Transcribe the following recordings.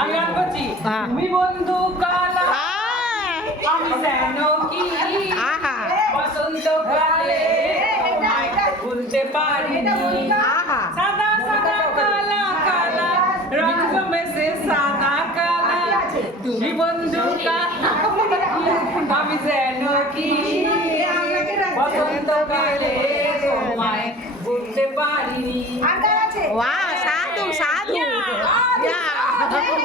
আমি গান করছি। তুমি বন্ধু কালা। আমি যেন কি বসন্ত কালে ভুলতে আহা। সাদা সাদা কালা কালা রঙ মেসে সাদা কালা। তুমি বন্ধু কালা আমি যেন কি বসন্ত কালে তোমায় ভুলতে পারিনি। ওয়াও সাধু সাধু ইয়া। ফা- চলো।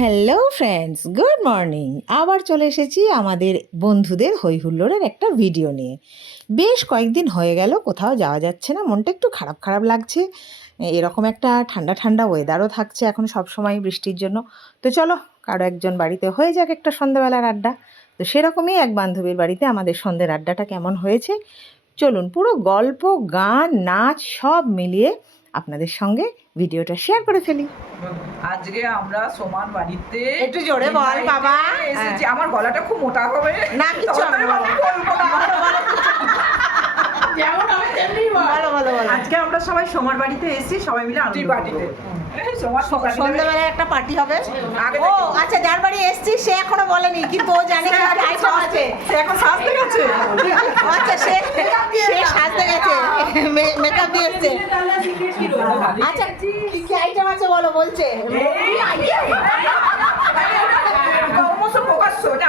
হ্যালো ফ্রেন্ডস গুড মর্নিং আবার চলে এসেছি আমাদের বন্ধুদের হই হুল্লোড়ের একটা ভিডিও নিয়ে। বেশ কয়েকদিন হয়ে গেল, কোথাও যাওয়া যাচ্ছে না, মনটা একটু খারাপ খারাপ লাগছে। এরকম একটা ঠান্ডা ঠান্ডা ওয়েদারও থাকছে এখন সব সময় বৃষ্টির জন্য। তো চলো কারও একজন বাড়িতে হয়ে যাক একটা সন্ধ্যাবেলার আড্ডা। তো সেরকমই এক বান্ধবীর বাড়িতে আমাদের সন্ধ্যের আড্ডাটা কেমন হয়েছে? চলুন পুরো গল্প গান নাচ সব মিলিয়ে আপনাদের সঙ্গে ভিডিওটা শেয়ার করে ফেলি। আজকে আমরা সোমার বাড়িতে একটু জোরে বল বাবা। এসেছি। আমার গলাটা খুব মোটা হবে। না, হবে বলব না। যেমন হবে তেমনি আজকে আমরা সবাই সোমার বাড়িতে এসেছি সবাই মিলে আনন্দ পার্টিতে। সন্ধ্যাবেলায় একটা পার্টি হবে। ও আচ্ছা যার বাড়ি এসছি সে এখনও বলেনি কিন্তু ও জানে আইটেম আছে সে এখন সাজতে গেছে। আচ্ছা সে সে সাজতে গেছে। মেকআপ দিয়ে এসছে। আচ্ছা কি কি আইটেম আছে বলো বলছে ক্রমশ প্রকাশ্য না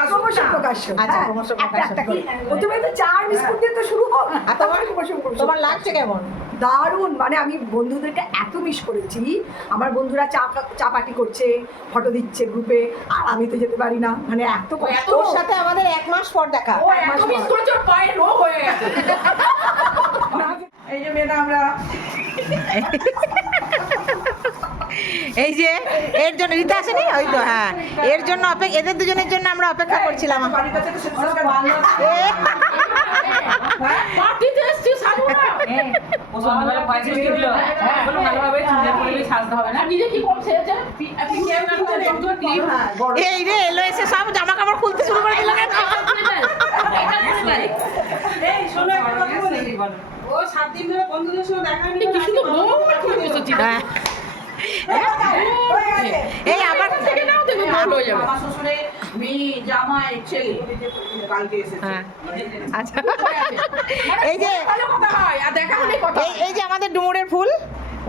প্রকাশ্য আচ্ছা হ্যাঁ, ক্রমশ একটা। করে। প্রথমে তো চার বিস্কুট দিয়ে তো শুরু হোক আর তোমার ক্রমশ প্রকাশ্য। তোমার লাগছে কেমন দারুণ মানে আমি বন্ধুদেরকে এত মিস করেছি আমার বন্ধুরা চা চা পার্টি করছে ফটো দিচ্ছে গ্রুপে আর আমি তো যেতে পারি না মানে এত কষ্ট সাথে আমাদের এক মাস পর দেখা এক মাস পর। পায়ে রোগ হয়ে গেছে এই যে মেয়েটা আমরা এই যে এর জন্য রীতা আসেনি? ওই তো হ্যাঁ। এর জন্য অপেক্ষা এদের দুজনের জন্য আমরা অপেক্ষা করছিলাম। বাড়ির কাছে তো সেটা এ, পার্টিতে এসছি সাজবো না। ও সন্ধ্যাবেলা পয়সা দিল। বলো ভালোভাবে চুলে পরে সাজতে হবে না। নিজে কি কম সেজেছে আপনি কি আমি করতে ক্রিম এই রে এলো এসে সব জামা কাপড় খুলতে শুরু করে দিল কেন? এই শোনো একটা কথা বলি। ও সাত দিন ধরে বন্ধুদের সঙ্গে দেখা হয়নি কি সুন্দর বউ হ্যাঁ। এই আবার থেকে নাও দেখো ভালো হয়ে যাবে। আমার শ্বশুরে মেয়ে জামাই ছেলে কালকে এসেছে। হ্যাঁ। আচ্ছা। এই যে ভালো কথা হয় আর দেখা হলে কথা এই এই যে আমাদের ডুমুরের ফুল?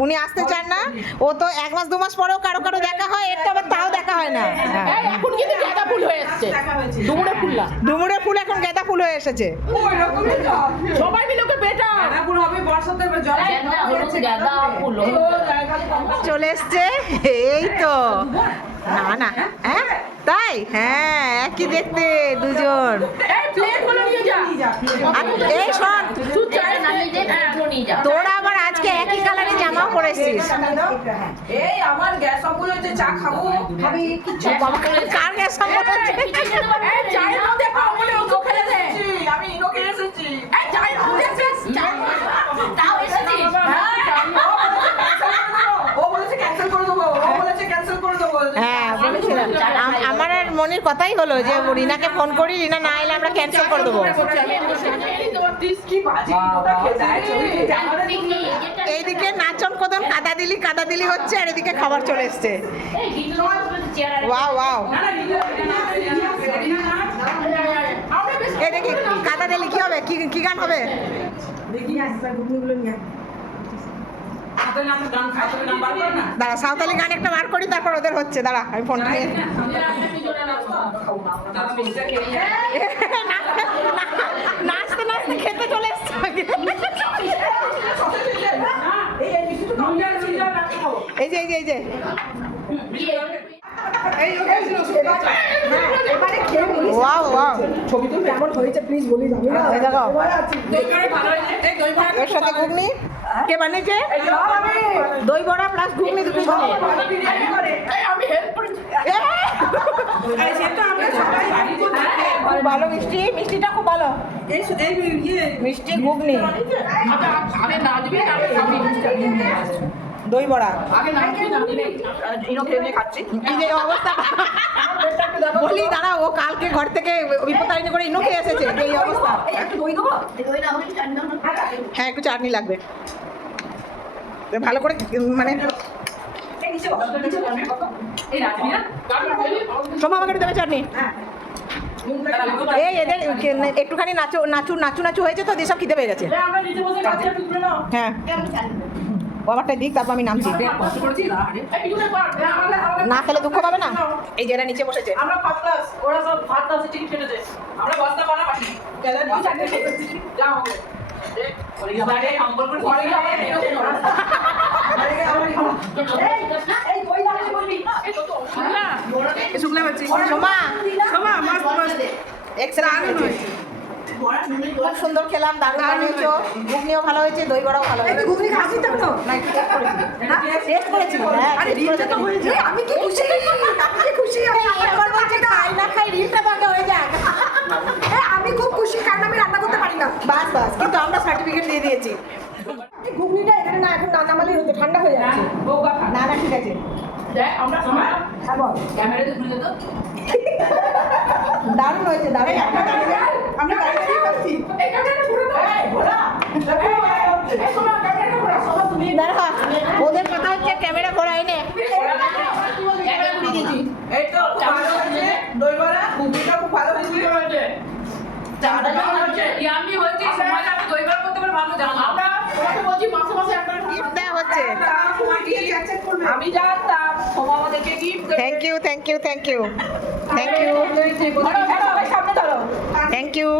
উনি আসতে চান না। ও তো এক মাস দু মাস পরেও কারও কারও দেখা হয় এর তো আবার তাও দেখা হয় না। এখন কিন্তু গাঁদা ফুল হয়ে এসেছে। দুমড়ে ফুল না। ডুমুরের ফুল এখন গেঁদা ফুল হয়ে এসেছে। ওই রকমই তো। সবাই মিলে ওকে বেটা। গাঁদা ফুল হবে বর্ষাতে এবার জল গাঁদা ফুল চলে এসছে। এই তো। না না। হ্যাঁ? তাই? হ্যাঁ একই দেখতে দুজন। নিয়ে যা। এই শোন। তোরা আবার আজকে একই কালারে জামাও পরেছিস এই আমার গ্যাস অম্বল হয়েছে চা খাব। কার গ্যাস সম্পর্ক এই চায়ের মধ্যে খাও বলে ওকে ফেলে দে এসেছি, আমি ইনোকে এসেছি এই চায়ের মধ্যে তাও এসেছিস ও বলেছে ক্যান্সেল করে দেবো ও বলেছে ক্যান্সেল করে দেবো হ্যাঁ বলেছিলাম আম- আমার আর মনির কথাই হলো যে রিনাকে ফোন করি, রিনা না এলে আমরা ক্যান্সেল করে দেবো। এইদিকে নাচন কদম, কাদা দিলি কাদা দিলি হচ্ছে, আর এদিকে খাবার চলে এসছে এই দেখি, কাদা দিলি, কি হবে কি কি গান হবে। দাঁড়া, সাঁওতালি গান একটা বার করি, তারপর ওদের হচ্ছে দাঁড়া, আমি ফোনটা নাচতে নাচতে খেতে চলে এসছে এই যে এই যে এই যে এবারে খেয়ে বলিস ওয়াও ওয়াও ছবি তো কেমন হয়েছে? প্লিজ বলিস আমি না দেখো। এর সাথে ঘুগনি? কে বানিয়েছে? দই বড়া প্লাস ঘুগনি দুটো আমি হেল্প করেছি। ভালো মিষ্টি। মিষ্টিটা খুব ভালো। মিষ্টি ঘুগনি। দই বড়া। বলি দাঁড়া ও কালকে ঘর থেকে বিপত্তারিণী করে ইনো খেয়ে এসেছে। এই অবস্থা। হ্যাঁ একটু চাটনি লাগবে। ভালো করে মানে সোমা আমাকে দেবে চাটনি? এই এদের একটুখানি নাচু নাচু নাচু নাচু হয়েছে তো দিয়ে সব খিদে পেয়ে গেছে। হ্যাঁ। বাবারটা দিক তারপর আমি নামছি। না খেলে দুঃখ পাবে না? এই যে নিচে বসেছে। শুকলা বলছি সোমা সোমা মাস্ত মাস্ত। এক্সেলেন্ট হয়েছে। খুব সুন্দর খেলাম দারুণ বানিয়েছো। ঘুগনিও ভালো হয়েছে দই বড়াও ভালো হয়েছে। ঘুগনি খাসি তো টেস্ট করেছি। হ্যাঁ তো করেছি। হয়েছে আমি কি খুশি? আমি কি খুশি? আমি এবার বলছি খাই না খাই রিলটা তো আগে হয়ে যাক। আমি খুব খুশি কারণ আমি রান্না করতে পারি না। বাস বাস কিন্তু আমরা সার্টিফিকেট দিয়ে দিয়েছি। ঘুগনিটা এখানে না এখন না নামালেই হতো ঠান্ডা হয়ে যাচ্ছে। না না ঠিক আছে। দেখ আমরা সময় হ্যাঁ দারুণ হয়েছে দারুণ। আমরা দাঁড়িয়ে পাচ্ছি ঘুরে ঘোরা ঘোরা দাঁড়া ওদের কথা হচ্ছে ক্যামেরা ঘোরাই নে এই তো ভালো হয়েছে দই বড়া ঘুগনিটা খুব ভালো হয়েছে চাটা ভালো হয়েছে ইয়ামি হয়েছে সময় আমি জানতাম সোমা আমাদেরকে gift thank you thank you thank you thank you thank you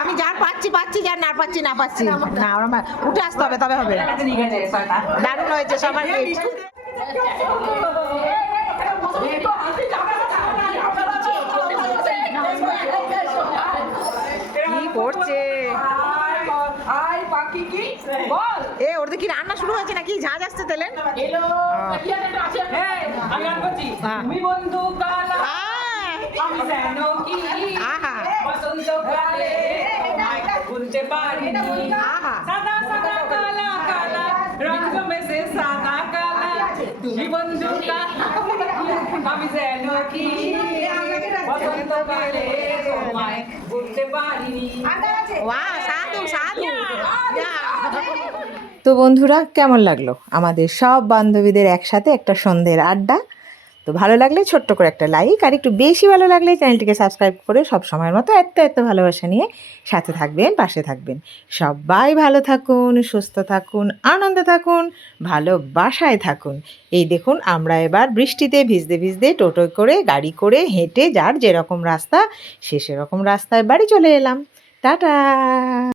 আমি যার পাচ্ছি পাচ্ছি যার না পাচ্ছি না পাচ্ছি। না ওরা উঠে আসতে হবে তবে হবে। দারুণ হয়েছে সবার। কি করছে? এ ওর কি রান্না শুরু হয়েছে নাকি? ঝাঁজ আসছে তেলে। হ্যাঁ। আহা তো বন্ধুরা কেমন লাগল? আমাদের সব বান্ধবীদের একসাথে একটা সন্ধ্যের আড্ডা। তো ভালো লাগলে ছোট্ট করে একটা লাইক আর একটু বেশি ভালো লাগলে চ্যানেলটিকে সাবস্ক্রাইব করে সব সময়ের মতো এত এত ভালোবাসা নিয়ে সাথে থাকবেন, পাশে থাকবেন। সবাই ভালো থাকুন, সুস্থ থাকুন, আনন্দে থাকুন, ভালোবাসায় থাকুন। এই দেখুন, আমরা এবার বৃষ্টিতে ভিজতে ভিজতে টোটো করে, গাড়ি করে হেঁটে যার যেরকম রাস্তা, সে সেরকম রাস্তায় বাড়ি চলে এলাম। টাটা!